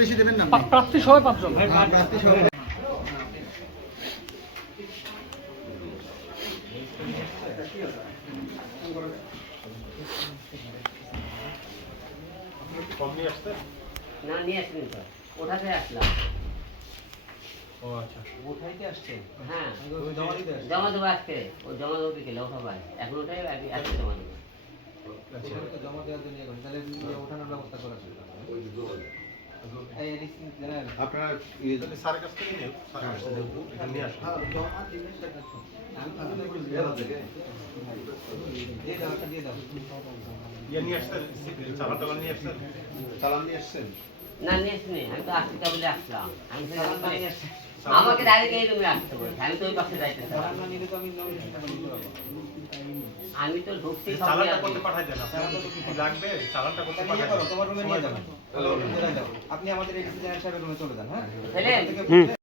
বেশি দেবেন না, প্রার্থী সবাই 5 জন। কম নিয়ে আসতে না নিয়ে আসবেন তো, ওঠাতে আসলাম। ও আচ্ছা, ওঠাইতে আসছে? হ্যাঁ, জমা দেবো আজকে। ও জমা দেবো বিকেলে, ওঠা পায় এখন, ওটাই আজকে জমা দেবো। জমা দেওয়ার জন্য তাহলে ওঠানোর ব্যবস্থা করা আপনারা স্যারের কাছ থেকে নিয়ে স্যারের কাছ থেকে নিয়ে আসুন। নিয়ে আসছেন চালান নিয়ে আসছেন? চালান নিয়ে আসছেন? না নিয়ে আসিনি, আমি তো আসতে বলে আসলাম। আমি আমাকে ডাইরেক্ট এই রুমে আসতে বলছি, আমি তো ওই পাশে যাইতেছিলাম। আমি তো ঢুকতে চালানটা করতে পাঠাই দেন, আপনার কি লাগবে চালানটা করতে পাঠাই দেন। তোমার রুমে নিয়ে যাবেন, আপনি আমাদের এই ডিজাইনার সাহেবের রুমে চলে যান। হ্যাঁ।